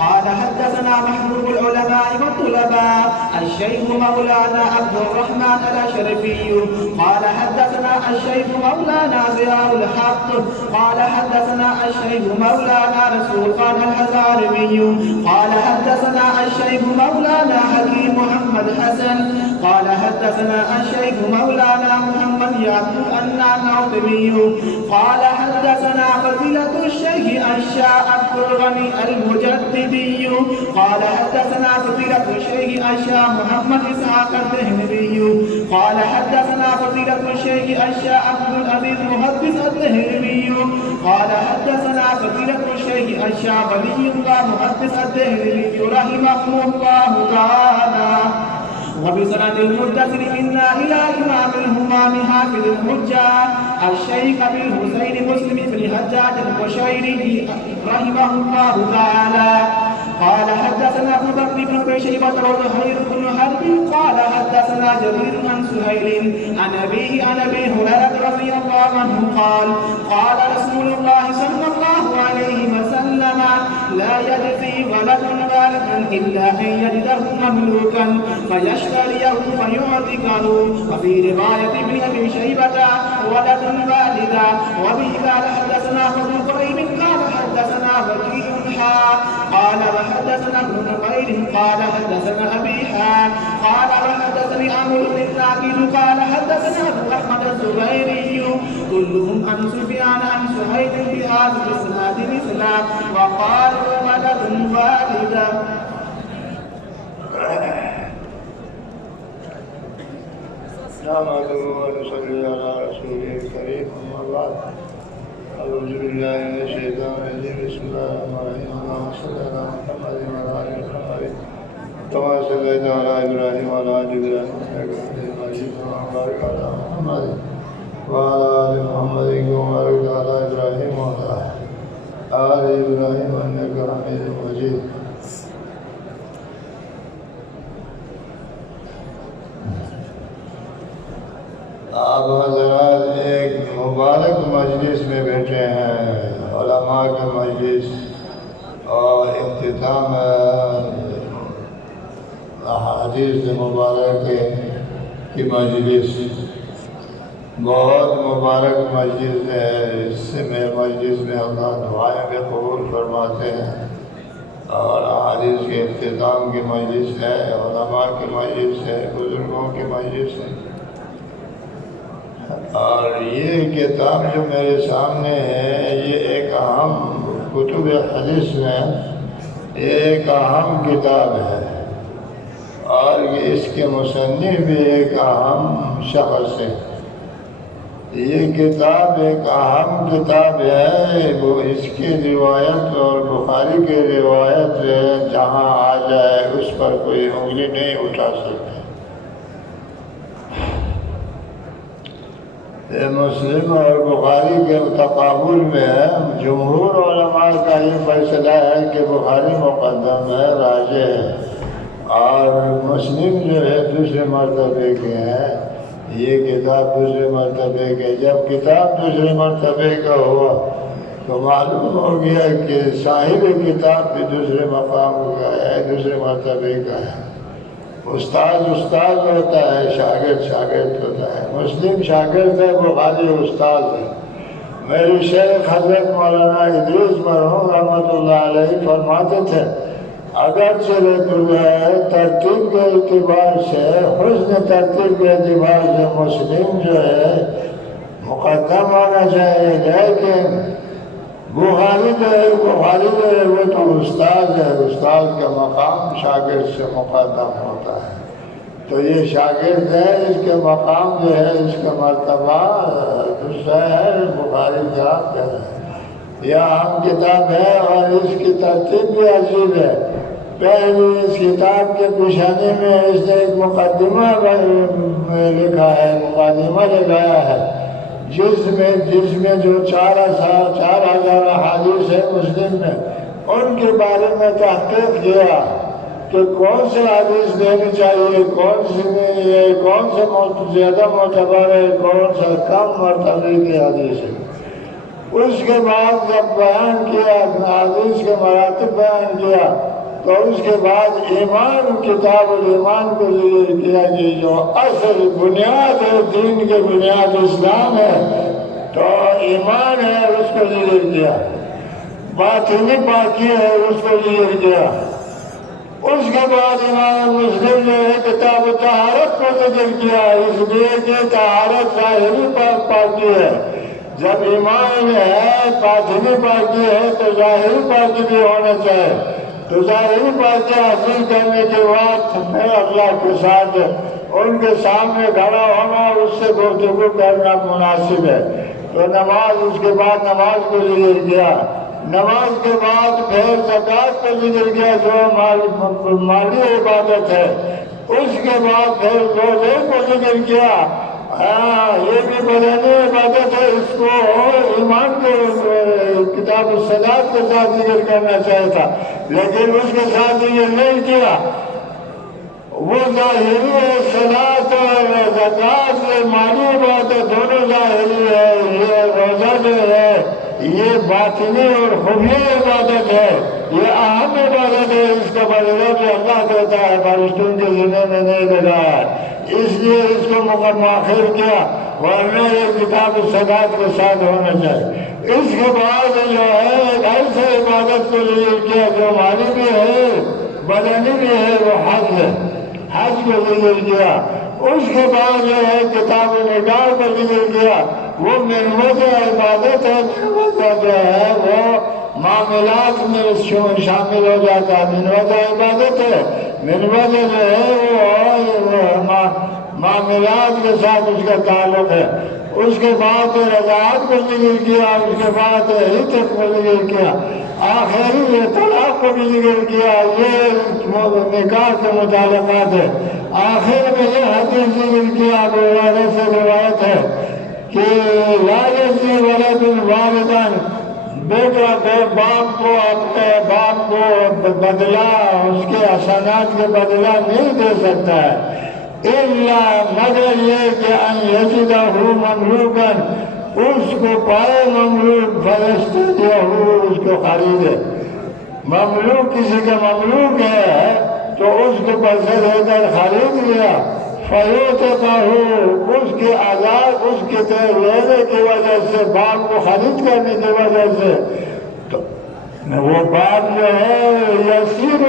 قال حدثنا محبوب العلماء والطلباء الشيخ مولانا عبد الرحمن الأشرفي قال حدثنا الشيخ مولانا ضياء الحق قال حدثنا الشيخ مولانا رسول خان الحزارمي قال حدثنا الشيخ مولانا حكيم محمد حسن قال حدثنا الشيخ مولانا محمد يعقوب النعوتمي قال حدثنا فضيلة الشيخ الشاء عبد الغني المجدد قال حدثنا فضيلة الشيخ الشاء محمد إسحاق الدهلوي قال حدثنا فضيلة الشيخ الشاء عبد العزيز محدث الدهلوي قال حدثنا فضيلة الشيخ الشاء ولي الله محدث الدهلوي رحمه الله تعالى. وبسند المتصل منا إلى إمام الهمام حافظ الحجة الشيخ أبي الحسين مسلم بن حجاج القشيري رحمه الله تعالى قال حدثنا أبو بكر بن أبي شيبة وزهير بن حرب قال حدثنا جرير عن سهيل عن أبيه عن أبي هريرة رضي الله عنه قال قال رسول الله صلى الله عليه وسلم لا يجزي ولد والدا إلا أن يجده مملوكا فيشتريه فيعتقه. وفي رواية ابن أبي شيبة ولد والدا. وبه قال حدثنا أبو كريم قال حدثنا وكيع قال وحدثنا ابن نمير قال حدثنا أبي قال وحدثني عمرو بن الناقد قال حدثنا أبو أحمد الزبيري كلهم عن سفيان عن سهيل بهذا الإسناد مثله وقالوا ولد والدا. نحمده ونصلي على رسوله الكريم أما بعد أعوذ بالله من الشيطان الرجيم بسم الله الرحمن الرحيم اللهم صل على محمد وعلى آل محمد كما صليت على إبراهيم وعلى آل إبراهيم إنك حميد مجيد وبارك على محمد وعلى آل محمد كما باركت على إبراهيم مجید. آپ حضرات ایک مبارک مجلس میں بیٹھے ہیں، علماء کے مجلس اور اختتام احادیث مبارک کی مجلس. بہت مبارک مجلس ہے. اس سے میں مجلس میں اللہ دعائیں بھی قبول فرماتے ہیں اور احادیث کے اختتام کی مجلس ہے، علماء کی مجلس ہے، بزرگوں کی مجلس ہے. اور یہ کتاب جو میرے سامنے ہے یہ ایک اہم کتب حدیث میں یہ ایک اہم کتاب ہے اور اس کے مصنف بھی ایک اہم شخص ہے. یہ کتاب ایک اہم کتاب ہے. وہ اس کی روایت اور بخاری کی روایت جہاں آ جائے اس پر کوئی انگلی نہیں اٹھا سکتا. مسلم اور بخاری کے تقابل میں جمہور علماء کا یہ فیصلہ ہے کہ بخاری مقدم ہے، راجح ہے، اور مسلم جو ہے دوسرے مرتبے کے ہیں. یہ کتاب دوسرے مرتبے کے. جب کتاب دوسرے مرتبے کا ہوا تو معلوم ہو گیا کہ صاحب کتاب بھی دوسرے مقام کا ہے، دوسرے مرتبے کا ہے. استاد استاد ہوتا ہے، شاگرد شاگرد ہوتا ہے. مسلم شاگرد ہے، بخاری استاد ہے. میرے شیخ حضرت مولانا ادریس مرحوم رحمۃ اللہ علیہ فرماتے تھے اگرچہ ترتیب کے اعتبار سے، حسن ترتیب کے اعتبار سے مسلم جو ہے مقدم ہونا چاہیے، لیکن بخاری جو ہے وہ تو استاد ہے، استاد کا مقام شاگرد سے مقدم ہوتا ہے. تو یہ شاگرد ہے، اس کے مقام جو ہے، اس کا مرتبہ دوسرا ہے. بخاری کا یہ اہم کتاب ہے اور اس کی ترتیب بھی عجیب ہے. پہلے اس کتاب کے پیشانے میں اس نے ایک مقدمہ لکھا ہے، مقدمہ لگایا ہے، جس میں جو 4,000 احادیث ہے مسلم میں، ان کے بارے میں تحقیق کیا کہ کون سے حدیث دینی چاہیے، کون سے زیادہ معتبر ہے، کون سے کم مرتبے کی حدیث ہے. اس کے بعد جب بیان کیا، حدیث کے مراتب بیان کیا، تو اس کے بعد ایمان، کتاب الایمان کو ذکر کیا کہ جو اصل بنیاد ہے، دین کے بنیاد اسلام ہے تو ایمان ہے، اس کو ذکر کیا. باطنی پاکی ہے، اس کو ذکر کیا. اس کے بعد امام مسلم نے کتاب طہارت کو ذکر کیا، اس لیے کہ طہارت ظاہری پاکی ہے. جب ایمان ہے، باطنی پاکی ہے تو ظاہری پاکی بھی ہونا چاہیے. تو ظاہری پاکی حاصل کرنے کے بعد پھر اللہ کے ساتھ ان کے سامنے کھڑا ہونا، اس سے گفتگو کرنا مناسب ہے. تو نماز، اس کے بعد نماز کو ذکر کیا. نماز کے بعد پھر زکوٰۃ کو ذکر کیا جو مالی عبادت ہے. اس کے بعد پھر روزے کو ذکر کیا. یہ بھی بدنی عبادت ہے، اس کو ایمان کے کتاب الصلاۃ کے ساتھ ذکر کرنا چاہیے تھا، لیکن اس کے ساتھ یہ نہیں کیا. وہ ظاہری ہے، صلاۃ اور زکوٰۃ مالی عبادت دونوں ظاہری ہے. یہ روزہ جو ہے یہ باطنی اور خفیہ عبادت ہے، یہ اہم عبادت ہے. اس کا بدلہ بھی اللہ دیتا ہے، فرشتوں کے ذمہ میں نہیں لگایا ہے، اس لیے اس کو مؤخر کیا، ورنہ یہ کتاب الصلاۃ کے ساتھ ہونا چاہیے. اس کے بعد جو ہے ایسے عبادت کو ذکر کیا جو مالی بھی ہے، بدنی بھی ہے، وہ حج ہے، حج کو ذکر کیا. اس کے بعد جو ہے کتاب نکاح کو ذکر کیا. وہ منوج عبادت ہے، منوج جو ہے وہ معاملات میں شامل ہو جاتا ہے. منوج عبادت ہے، منوج جو ہے وہ معاملات کے ساتھ اس کا تعلق ہے. اس کے بعد رضاعت کو ذکر کیا، اس کے بعد عتق کو ذکر کیا، آخری طلاق کو بھی ذکر کیا. یہ نکاح کے متعلقات ہے. آخر میں یہ حدیث ذکر کیا، ابو ہریرہ سے روایت ہے کہ لا یزنی ولد والدان بیٹا باپ کو اپنے باپ کو بدلہ اس کے احسانات کے بدلہ نہیں دے سکتا ہے، الا مگر یہ کہ ان یجدہ مملوکا، اس کو پائے مملوک، فیشتریہ، اس کو خریدے۔ مملوک کسی کا مملوک ہے تو اس کو پیسے دے کر خرید لیا، فیعتقہ، اس کے آزاد، اس کے لینے کی وجہ سے، باپ کو خرید کرنے کی وجہ سے، تو وہ باپ جو ہے یسیر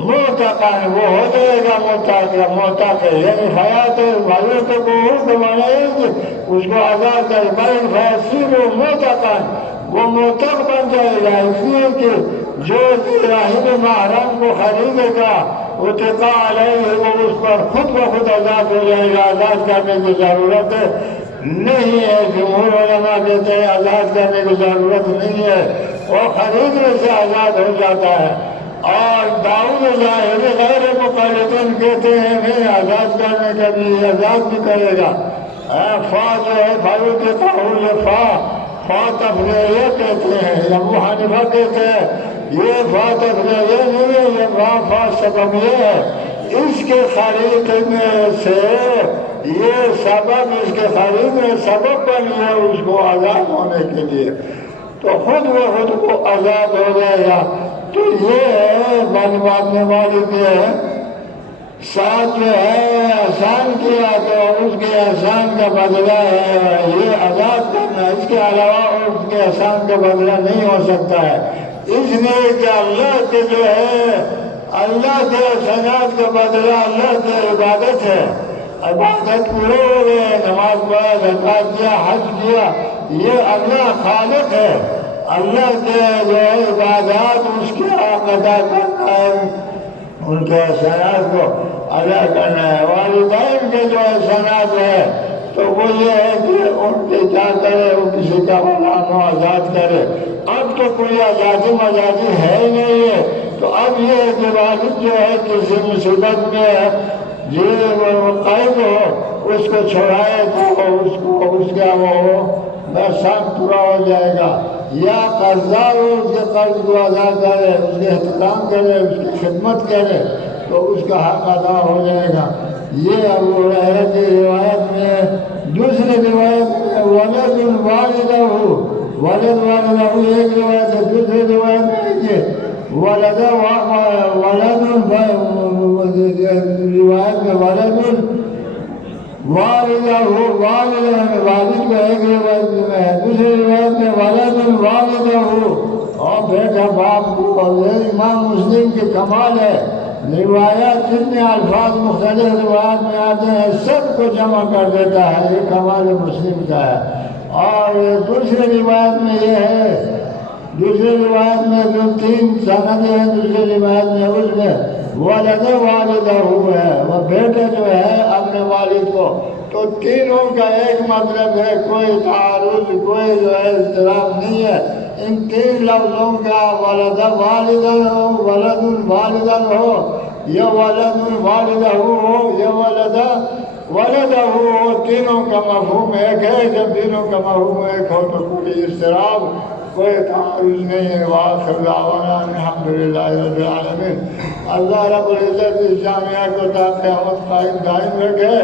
معتقا، وہ ہو جائے گا معتق، یعنی حیات بھائیوں کو مانے اس کو آزاد کر، بل فیسیر معتقا، وہ معتق بن جائے گا، اس لیے کہ جو راہب محرم کو خریدے گا اتقاء علیہ، وہ اس پر خود بخود آزاد ہو جائے گا، آزاد کرنے کی ضرورت نہیں ہے۔ جمہور علماء کہتے ہیں آزاد کرنے کی ضرورت نہیں ہے، وہ خریدنے سے آزاد ہو جاتا ہے۔ اور داؤد ظاہری غیر مقلدین کہتے ہیں نہیں، آزاد کرنے کا بھی آزاد بھی کرے گا۔ فا جو ہے فیعتقہ، فا تفریعیہ کہتے ہیں، ابو حنیفہ کہتے ہیں یہ فا تفریعیہ نہیں ہے، یہ فا سببیہ ہے۔ اس کے خریدنے سے یہ سبب، اس کے خریدنے سبب بن ہے اس کو آزاد ہونے کے لیے، تو خود بخود کو آزاد ہو جائے گا۔ تو یہ بعد میں والد ہے ساتھ جو ہے احسان کیا تو اس کے احسان کا بدلہ ہے یہ آزاد کرنا، اس کے علاوہ اس کے احسان کا بدلہ نہیں ہو سکتا ہے۔ اس لیے کہ اللہ کے جو ہے، اللہ کے احسانات کا بدلہ اللہ کی عبادت ہے۔ عبادت پورے ہو گئے، نماز پڑھا، زکات دیا، حج کیا، یہ اللہ خالق ہے۔ اللہ کے جو ہے عبادات اس کے حق ادا کرنا ہے، ان کے احسانات کو ادا کرنا ہے۔ والدین کے جو احسانات ہے تو وہ یہ ہے کہ ان کے کیا کرے، وہ کسی کا غلام و آزاد کرے۔ اب تو کوئی آزادی مزادی ہے ہی نہیں ہے، تو اب یہ ہے کہ والد جو ہے کسی مصیبت میں قید ہو، اس کو چھوڑائے تو اس کا وہ احسان پورا ہو جائے گا، یا قرضدار ہو اس کے قرض کو ادا کرے، اس کے احترام کرے، اس کی خدمت کرے تو اس کا حق ادا ہو جائے گا۔ یہ ابو ہریرہ کی روایت میں، دوسری روایت میں ولد والدہ، ولد والدہ ایک روایت ہے، دوسری روایت میں کہ ولد روایت میں ولد والدہ، والد کا ایک روایت میں ہے، دوسری روایت میں ولد والدہ، اور بیٹا باپ کو۔ اور یہ امام مسلم کی کمال ہے، روایات جتنے الفاظ مختلف روایات میں آتے ہیں سب کو جمع کر دیتا ہے، یہ کمال مسلم کا ہے۔ اور دوسری روایت میں یہ ہے، دوسری روایت میں جو 3 سندیں ہیں دوسری روایت میں، اس میں ولد والدہ ہے، وہ بیٹا جو ہے اپنے والد کو، تو تینوں کا ایک مطلب ہے، کوئی تعارض، کوئی جو ہے اضطراب نہیں ہے۔ ان 3 لفظوں کا ولد والدہ ہو، ولد والدہ ہو، یا ولد والدہ ہو، یا ولدہ ہو، تینوں کا مفہوم ایک ہے۔ جب تینوں کا مفہوم ایک ہو تو کوئی اضطراب، کوئی تعارض نہیں ہے۔ وآخر دعوانا الحمدللہ رب العالمین۔ اللہ رب العزت اس جامعہ کو تا قیامت قائم دائم رکھے،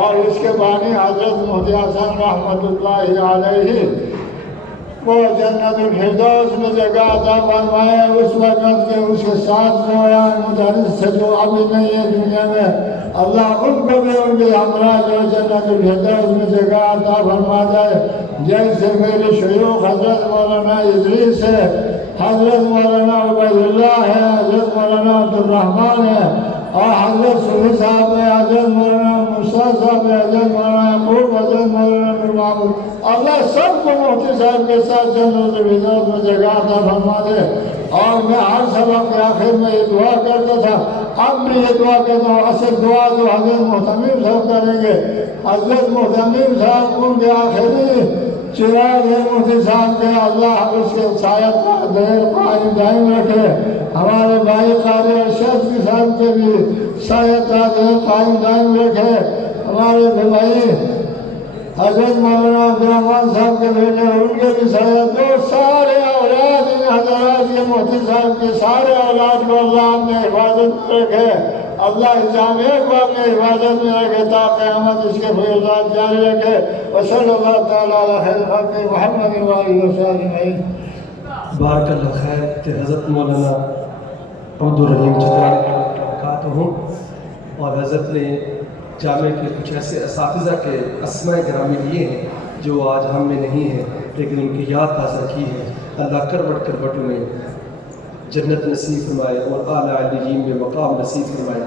اور اس کے بانی حضرت مہدی حسن رحمۃ اللہ علیہ کو جنت الفردوس میں جگہ عطا فرمائے، اس وقت کے اس کے ساتھ جو مدرس سے جو ابھی نہیں ہے دنیا میں، اللہ ان کو بھی ان کے ہمراہ جو جنت الفردوس میں جگہ عطا فرما دے۔ جیسے میرے شیوخ حضرت مولانا ادریس ہے، حضرت مولانا عبید اللہ ہے، حضرت مولانا عبدالرحمن ہے، اور حضرت صوفی صاحب ہے، حضرت مولانا موسیٰ صاحب ہے، حضرت مولانا یعقوب، حضرت مولانا نور محمود، اللہ سب کو مفتی صاحب کے ساتھ جنت الفردوس میں جگہ عطا فرما دے۔ اور میں ہر سبق کے آخر میں یہ دعا کرتا تھا، اب بھی یہ دعا کرتا ہوں، اصل دعا تو حضرت محتمیم صاحب کریں گے۔ حضرت محتمیم صاحب ان کے آخری چراغ ہے مفتی صاحب کے، اللہ اس کے سایہ دیر قائم دائم رکھے۔ ہمارے بھائی قاری ارشد صاحب کے بھی سایہ دیر قائم دائم رکھے۔ ہمارے بھائی حضرت مولانا عبدالرحمن صاحب کے بیٹے، ان کے بھی سایہ، تو سارے حضرات یہ محتسب صاحب کے سارے اولاد کو اللہ نے حفاظت میں رکھے، اللہ جامع کو اپنے حفاظت میں رکھے تا قیامت اس کے فیضات جاری رکھے۔ وصلی اللہ تعالیٰ علی خیر خلق محمد وآلہ وصحبہ اجمعین۔ بارک اللہ خیر کہ حضرت مولانا عبدالرحیم چترالی کہتا ہوں، اور حضرت نے جامع کے کچھ ایسے اساتذہ کے اسماء گرامی لیے ہیں جو آج ہم میں نہیں ہیں، لیکن ان کی یاد تازہ کی ہے۔ اللہ کروٹ میں جنت نصیب فرمائے اور اعلیٰ علیین میں مقام نصیب فرمائے۔